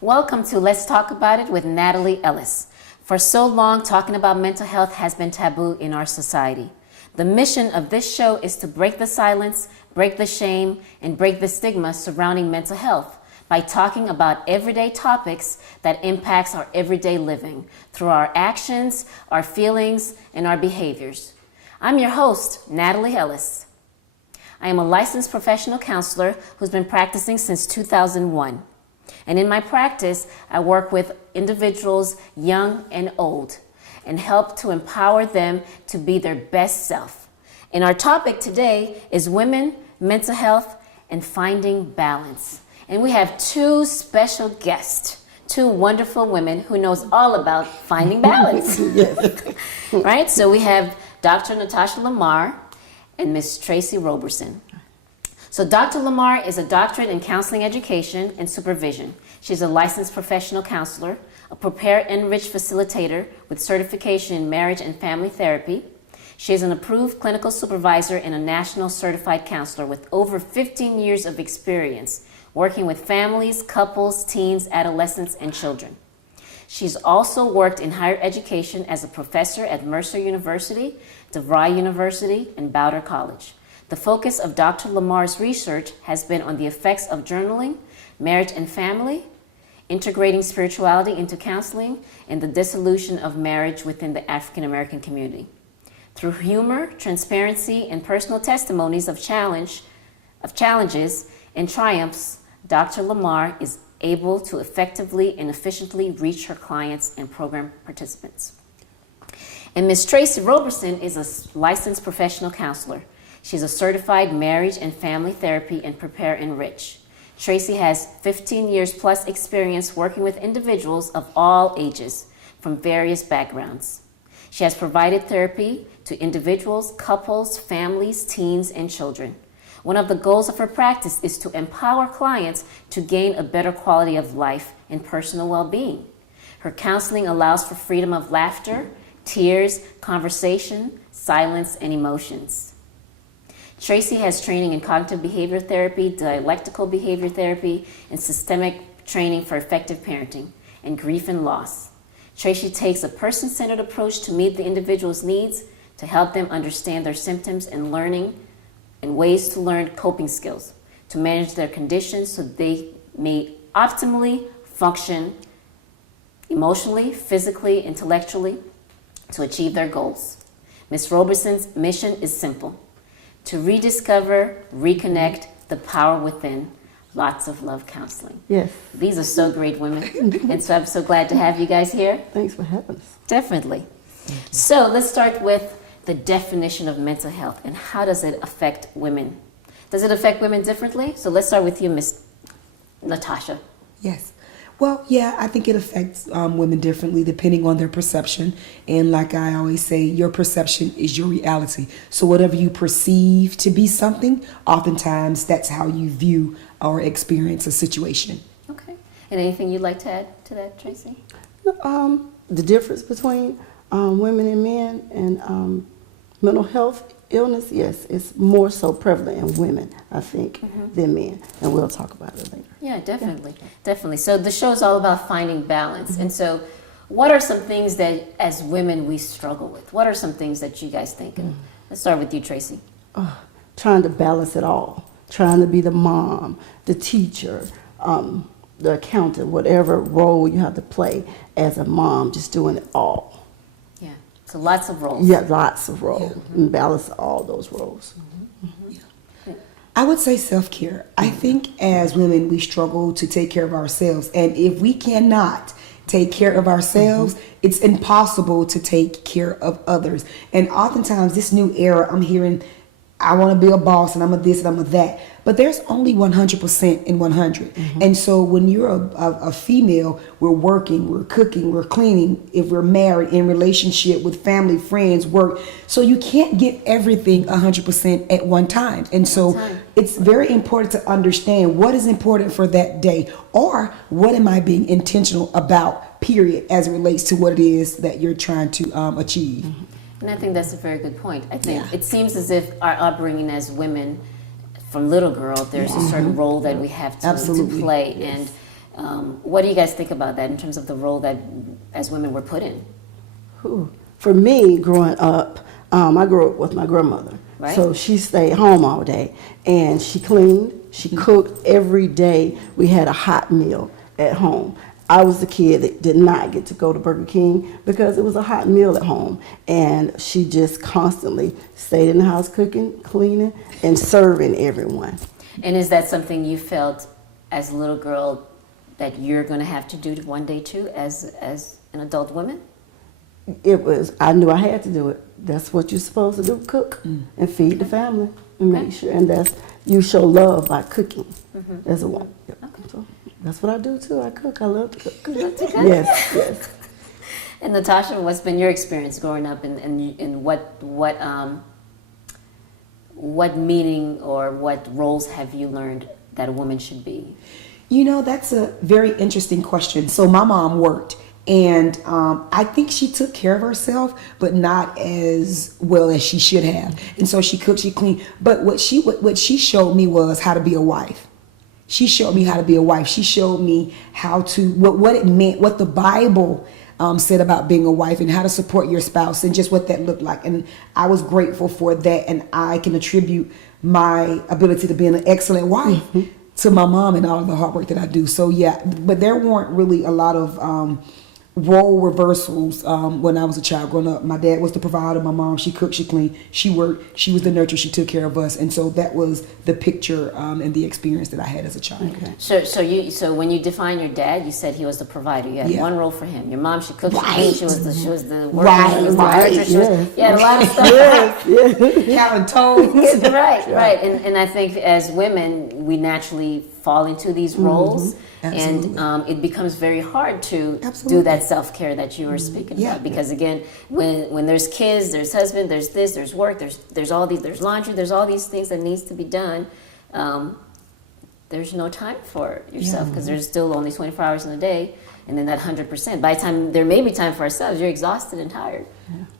Welcome to Let's Talk About It with Nathalie Ellis. For so long, talking about mental health has been taboo in our society. The mission of this show is to break the silence, break the shame, and break the stigma surrounding mental health by talking about everyday topics that impacts our everyday living through our actions, our feelings, and our behaviors. I'm your host, Nathalie Ellis. I am a licensed professional counselor who's been practicing since 2001. And in my practice, I work with individuals young and old and help to empower them to be their best self. And our topic today is women, mental health, and finding balance. And we have two special guests, two wonderful women who knows all about finding balance. Right? So we have Dr. Natasha Lamarr and Miss Tracy Roberson. So Dr. Lamarr is a doctorate in counseling education and supervision. She's a licensed professional counselor, a Prepare Enrich facilitator with certification in marriage and family therapy. She is an approved clinical supervisor and a national certified counselor with over 15 years of experience working with families, couples, teens, adolescents, and children. She's also worked in higher education as a professor at Mercer University, DeVry University, and Bowder College. The focus of Dr. Lamarr's research has been on the effects of journaling, marriage and family, integrating spirituality into counseling, and the dissolution of marriage within the African American community. Through humor, transparency, and personal testimonies of challenges and triumphs, Dr. Lamarr is able to effectively and efficiently reach her clients and program participants. And Ms. Tracy Roberson is a licensed professional counselor. She's a certified marriage and family therapy and Prepare Enrich. Tracy has 15 years plus experience working with individuals of all ages from various backgrounds. She has provided therapy to individuals, couples, families, teens, and children. One of the goals of her practice is to empower clients to gain a better quality of life and personal well-being. Her counseling allows for freedom of laughter, tears, conversation, silence, and emotions. Tracy has training in cognitive behavior therapy, dialectical behavior therapy, and systemic training for effective parenting and grief and loss. Tracy takes a person-centered approach to meet the individual's needs, to help them understand their symptoms and learning and ways to learn coping skills, to manage their conditions so they may optimally function emotionally, physically, intellectually, to achieve their goals. Ms. Roberson's mission is simple: to rediscover, reconnect the power within. Lots of love counseling. Yes. These are so great women. And so I'm so glad to have you guys here. Thanks for having us. Definitely. So let's start with the definition of mental health and how does it affect women? Does it affect women differently? So let's start with you, Miss Natasha. Yes. Well, yeah, I think it affects women differently depending on their perception. And like I always say, your perception is your reality. So whatever you perceive to be something, oftentimes that's how you view or experience a situation. Okay. And anything you'd like to add to that, Tracy? The difference between women and men and mental health illness, yes, it's more so prevalent in women, I think, than men. And we'll talk about it later. Yeah, definitely. Yeah. Definitely. So the show is all about finding balance. And so what are some things that as women we struggle with? What are some things that you guys think of? Let's start with you, Tracy. Trying to balance it all. Trying to be the mom, the teacher, the accountant, whatever role you have to play as a mom, just doing it all. So lots of roles. Yeah, lots of roles. And balance all those roles. Yeah. I would say self-care. I think as women, we struggle to take care of ourselves. And if we cannot take care of ourselves, it's impossible to take care of others. And oftentimes, this new era, I'm hearing, I want to be a boss and I'm a this and I'm a that. But there's only 100% in 100. And so when you're a female, we're working, we're cooking, we're cleaning, if we're married, in relationship with family, friends, work. So you can't get everything 100% at one time. And so it's very important to understand what is important for that day, or what am I being intentional about, period, as it relates to what it is that you're trying to achieve. And I think that's a very good point. I think it seems as if our upbringing as women, from little girl, there's a certain role that we have to play. And What do you guys think about that in terms of the role that as women we're put in? For me, growing up, I grew up with my grandmother. Right. So she stayed home all day, and she cleaned, she cooked every day. We had a hot meal at home. I was the kid that did not get to go to Burger King because it was a hot meal at home. And she just constantly stayed in the house cooking, cleaning, and serving everyone. And is that something you felt as a little girl that you're going to have to do one day too as an adult woman? I knew I had to do it. That's what you're supposed to do, cook and feed the family and make sure. And you show love by cooking as a woman. So that's what I do too. I cook. I love to cook. Yes. And Natasha, what's been your experience growing up, and what meaning or what roles have you learned that a woman should be? That's a very interesting question. So my mom worked, and I think she took care of herself, but not as well as she should have. And so she cooked, she cleaned. But what she showed me was how to be a wife. She showed me how to be a wife. She showed me how to what it meant, what the Bible said about being a wife, and how to support your spouse, and just what that looked like. And I was grateful for that, and I can attribute my ability to being an excellent wife to my mom and all of the hard work that I do. So yeah, but there weren't really a lot of role reversals when I was a child growing up. My dad was the provider. My mom, she cooked, she cleaned, she worked, she was the nurturer, she took care of us. And so that was the picture and the experience that I had as a child. Okay. So when you define your dad, you said he was the provider. You had one role for him. Your mom, she cooked, she cleaned, she was the worker, she was the nurturer, you had a lot of stuff. Counting toes. Right. And I think as women, we naturally fall into these roles. Absolutely. And it becomes very hard to do that self-care that you were speaking about, because again, when there's kids, there's husband, there's this, there's work, there's all these, there's laundry, there's all these things that needs to be done. There's no time for yourself because there's still only 24 hours in a day, and then that 100%. By the time there may be time for ourselves, you're exhausted and tired.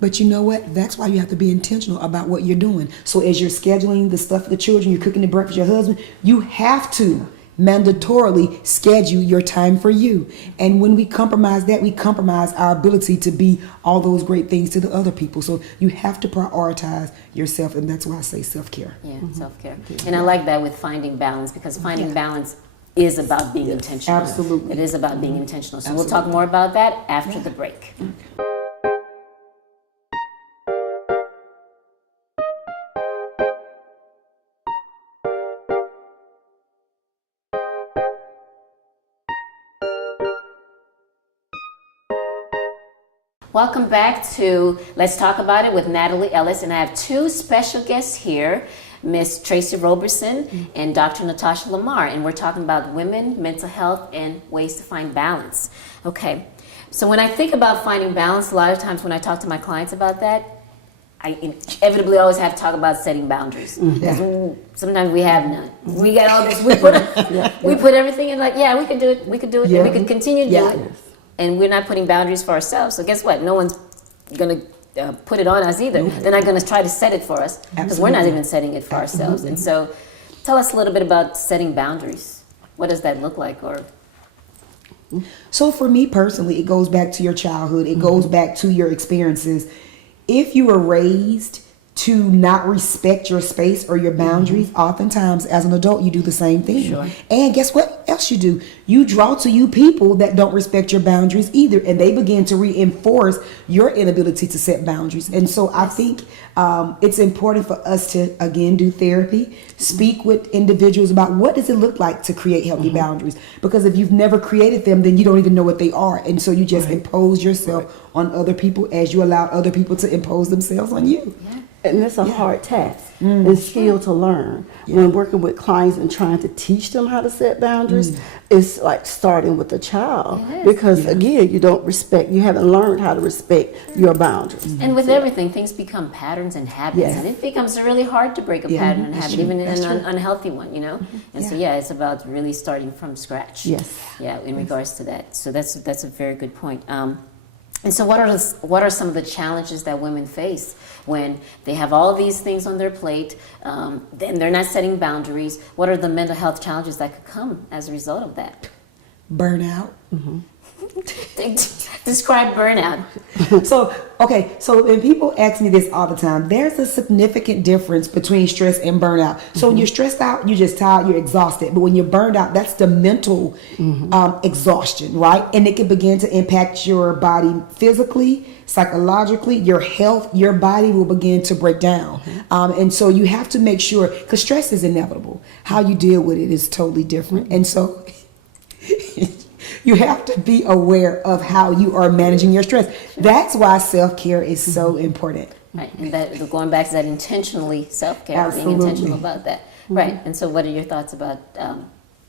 But you know what? That's why you have to be intentional about what you're doing. So as you're scheduling the stuff for the children, you're cooking the breakfast for your husband, you have to mandatorily schedule your time for you. And when we compromise that, we compromise our ability to be all those great things to the other people. So you have to prioritize yourself, and that's why I say self-care. Yeah, self-care. And I like that with finding balance, because finding balance is about being intentional. Absolutely. It is about being intentional. So we'll talk more about that after the break. Welcome back to Let's Talk About It with Nathalie Ellis, and I have two special guests here, Miss Tracy Roberson and Dr. Natasha Lamarr, and we're talking about women, mental health, and ways to find balance. Okay, so when I think about finding balance, a lot of times when I talk to my clients about that, I inevitably always have to talk about setting boundaries. Sometimes we have none. We got all this, we put everything in like, we could do it, and we could continue to do it. And we're not putting boundaries for ourselves. So guess what? No one's going to put it on us either. They're not going to try to set it for us because we're not even setting it for ourselves. And so tell us a little bit about setting boundaries. What does that look like? So for me personally, it goes back to your childhood. It goes back to your experiences. If you were raised to not respect your space or your boundaries, oftentimes as an adult you do the same thing. Sure. And guess what else you do? You draw to you people that don't respect your boundaries either, and they begin to reinforce your inability to set boundaries. And so I think it's important for us to again do therapy, speak with individuals about what does it look like to create healthy boundaries, because if you've never created them, then you don't even know what they are, and so you just impose yourself on other people as you allow other people to impose themselves on you. And it's a hard task and skill to learn. When working with clients and trying to teach them how to set boundaries, it's like starting with a child. Because again, you haven't learned how to respect your boundaries. And with everything, things become patterns and habits. And it becomes really hard to break a pattern and habit, even an unhealthy one, And so it's about really starting from scratch. In regards to that. So that's a very good point. And so what are some of the challenges that women face when they have all these things on their plate, then they're not setting boundaries? What are the mental health challenges that could come as a result of that? Burnout. Describe burnout. So when people ask me this all the time, there's a significant difference between stress and burnout. So when you're stressed out, you're just tired, you're exhausted. But when you're burned out, that's the mental exhaustion, right? And it can begin to impact your body physically, psychologically, your health, your body will begin to break down. And so you have to make sure, because stress is inevitable. How you deal with it is totally different. And so you have to be aware of how you are managing your stress. That's why self-care is so important. Right, and that going back to that intentionally self-care, Absolutely. being intentional about that. Right, and so what are your thoughts about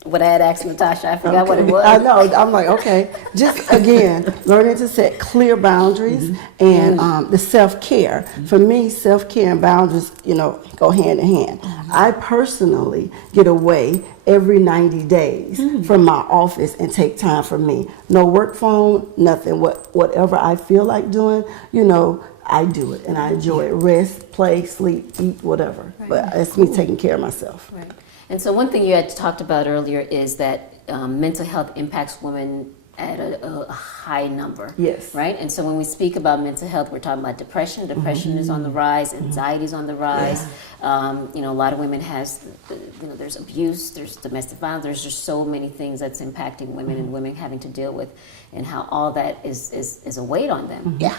what I had asked Natasha? I forgot what it was. I know. I'm like, okay. Just again, learning to set clear boundaries and the self-care. For me, self-care and boundaries, go hand in hand. I personally get away every 90 days from my office and take time for me. No work phone, nothing. Whatever I feel like doing, I do it and I enjoy it. Rest, play, sleep, eat, whatever. Right. But it's me taking care of myself. Right. And so one thing you had talked about earlier is that mental health impacts women at a high number. Yes. Right? And so when we speak about mental health, we're talking about depression. Depression is on the rise. Anxiety is on the rise. Yeah. A lot of women there's abuse, there's domestic violence, there's just so many things that's impacting women and women having to deal with, and how all that is a weight on them. Yeah.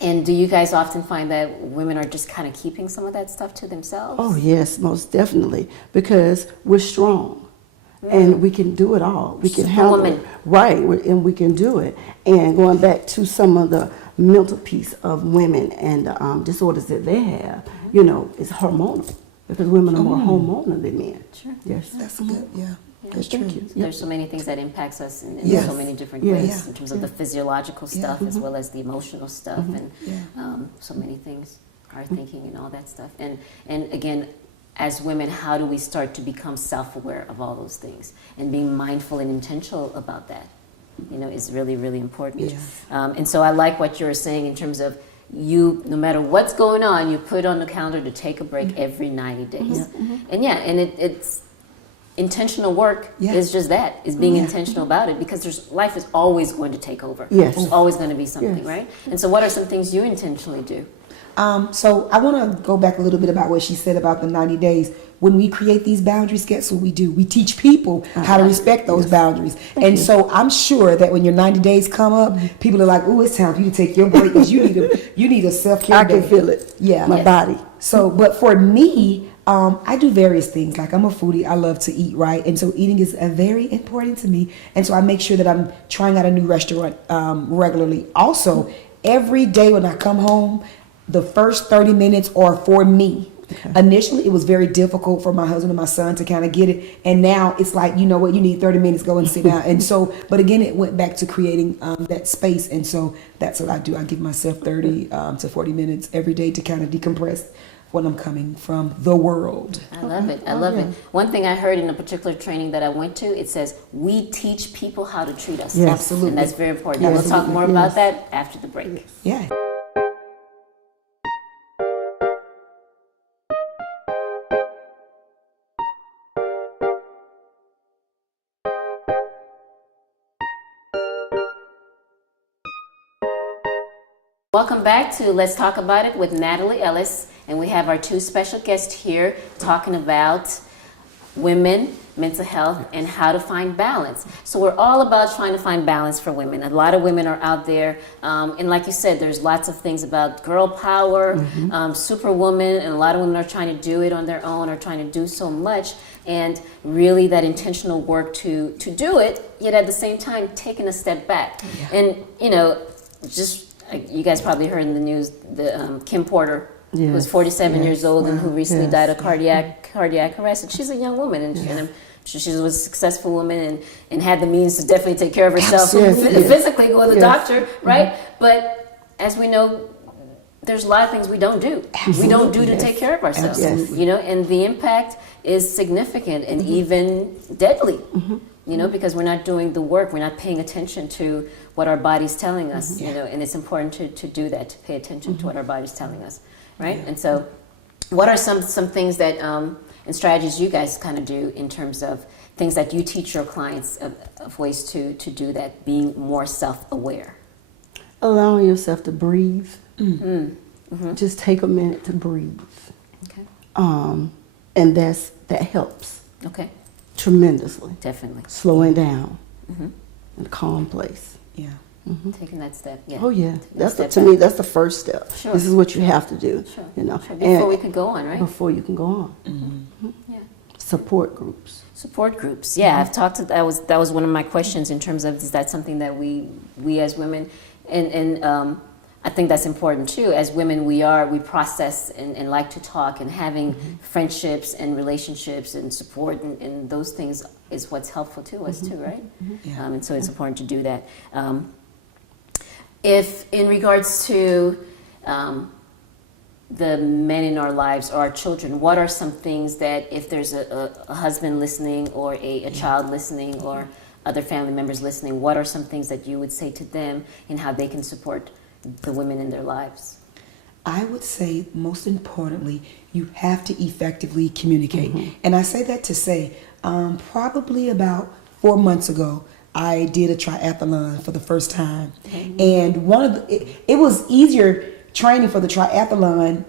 And do you guys often find that women are just kind of keeping some of that stuff to themselves? Oh, yes, most definitely. Because we're strong. And we can do it all. We can handle it. Right, and we can do it. And going back to some of the mental piece of women and the disorders that they have, it's hormonal. Because women are more hormonal than men. Sure. Yes. That's good, yeah. That's Thank true. you. There's so many things that impacts us in Yes. so many different Yes. ways in terms of the physiological stuff as well as the emotional stuff and Yeah. so many things, our thinking and all that stuff. And again, as women, how do we start to become self-aware of all those things and being mindful and intentional about that? Is really, really important. Yes. And so I like what you're saying in terms of you, no matter what's going on, you put on the calendar to take a break every 90 days. And it's intentional work is just that, is being intentional about it, because life is always going to take over. Yes. There's always going to be something, Yes. right? And so what are some things you intentionally do? So I want to go back a little bit about what she said about the 90 days. When we create these boundaries, guess what we do? We teach people how to respect those boundaries. And so I'm sure that when your 90 days come up, people are like, "Oh, it's time for you to take your break because you need a self-care I day." can feel it. Yeah. My body. So, but for me, I do various things. Like, I'm a foodie. I love to eat, right? And so eating is very important to me. And so I make sure that I'm trying out a new restaurant regularly. Also, every day when I come home, the first 30 minutes are for me. Okay. Initially, it was very difficult for my husband and my son to kind of get it. And now it's like, you know what, you need 30 minutes, go and sit down. And so, but again, it went back to creating that space. And so that's what I do. I give myself 30 to 40 minutes every day to kind of decompress when I'm coming from the world. I love it. I love it. One thing I heard in a particular training that I went to, it says, we teach people how to treat us. Yes. Absolutely. And that's very important. Yes. We'll talk more about that after the break. Yeah. Welcome back to Let's Talk About It with Nathalie Ellis, and we have our two special guests here talking about women, mental health, and how to find balance. So we're all about trying to find balance for women. A lot of women are out there, and like you said, there's lots of things about girl power, superwoman, and a lot of women are trying to do it on their own or trying to do so much, and really that intentional work to do it, yet at the same time taking a step back. And, you guys probably heard in the news, the Kim Porter, who was 47 years old and who recently died of cardiac arrest. And she's a young woman, and she was a successful woman and had the means to definitely take care of herself physically, go to the doctor, right? But as we know, there's a lot of things we don't do. We don't do to take care of ourselves, and the impact is significant and even deadly. Because we're not doing the work, we're not paying attention to what our body's telling us, and it's important to do that, to pay attention to what our body's telling us, right? And so what are some things that, and strategies you guys kind of do in terms of things that you teach your clients of ways to do that, being more self-aware? Allowing yourself to breathe. Mm-hmm. Just take a minute to breathe. Okay. And that helps Okay. tremendously. Definitely. Slowing down Mm-hmm. in a calm place. Yeah. Taking that step. Yeah. Oh yeah, Taking that to me that's the first step. Sure. This is what you have to do. Sure. You know, Sure. Before we could go on, right? Before you can go on. Yeah. Support groups. Support groups. Yeah, I've talked to that was one of my questions in terms of, is that something that we as women, and I think that's important too. As women, we process and like to talk, and having friendships and relationships and support and those things is what's helpful to us too, right? Yeah. And so it's important to do that. If in regards to the men in our lives or our children, what are some things that, if there's a husband listening or a child listening or other family members listening, what are some things that you would say to them and how they can support the women in their lives? I would say, most importantly, you have to effectively communicate. And I say that to say, probably about 4 months ago, I did a triathlon for the first time. And it was easier training for the triathlon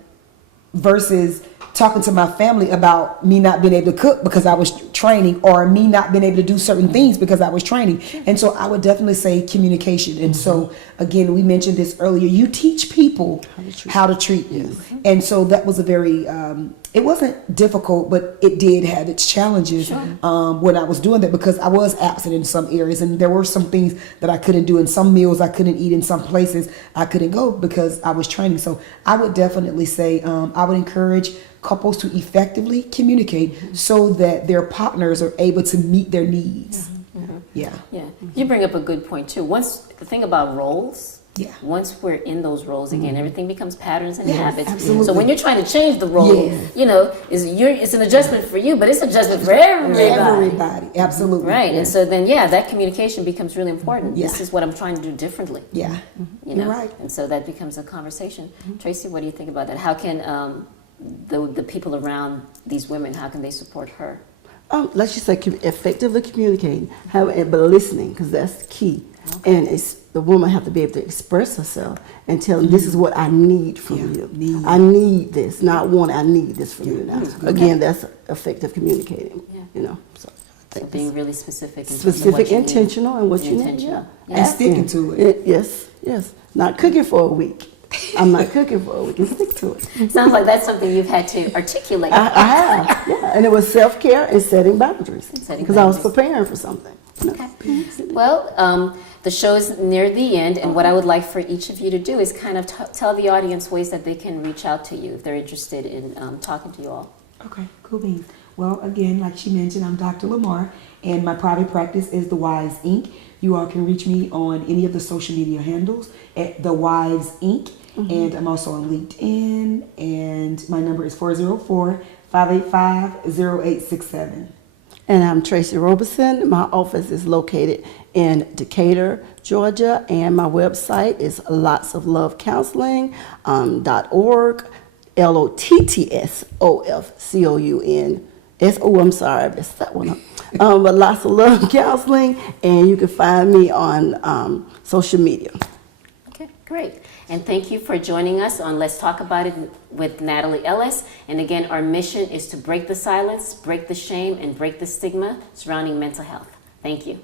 versus talking to my family about me not being able to cook because I was training, or me not being able to do certain things because I was training. And so I would definitely say communication. And so again, we mentioned this earlier, you teach people how to treat you. And so that was a very, it wasn't difficult, but it did have its challenges when I was doing that, because I was absent in some areas, and there were some things that I couldn't do, in some meals I couldn't eat, in some places I couldn't go because I was training. So I would definitely say, I would encourage couples to effectively communicate so that their partners are able to meet their needs. Yeah. You bring up a good point too. Once the thing about roles, Yeah. once we're in those roles again, everything becomes patterns and habits. absolutely. So when you're trying to change the role, you know, it's an adjustment for you, but it's an adjustment for everybody. Everybody, absolutely. Right, and so then, that communication becomes really important. Yeah. This is what I'm trying to do differently. Yeah, You know? you're right. And so that becomes a conversation. Tracy, what do you think about that? How can the people around these women, how can they support her? Like you said, effectively communicating, but listening, because that's the key. And the woman have to be able to express herself and tell them, this is what I need from you. I need this, not want, I need this from you now. Again, that's effective communicating. You know, so I think Being really specific. intentional, and what you need. And sticking to it. Yes. Not cooking for a week. I'm not cooking for a week, and stick to it. Sounds like that's something you've had to articulate. I have, and it was self-care and setting boundaries, because I was preparing for something. Okay. Well, the show is near the end, and what I would like for each of you to do is kind of tell the audience ways that they can reach out to you if they're interested in talking to you all. Okay, cool beans. Well, again, like she mentioned, I'm Dr. Lamarr, and my private practice is The Wives Inc. You all can reach me on any of the social media handles at The Wives Inc. And I'm also on LinkedIn, and my number is 404-585-0867. And I'm Tracy Roberson. My office is located in Decatur, Georgia, and my website is lotsoflovecounseling.org, LOTTSOFCOUN. I'm sorry, I messed that one up. But Lots of Love Counseling, and you can find me on social media. Okay, great. And thank you for joining us on Let's Talk About It with Nathalie Ellis. And again, our mission is to break the silence, break the shame, and break the stigma surrounding mental health. Thank you.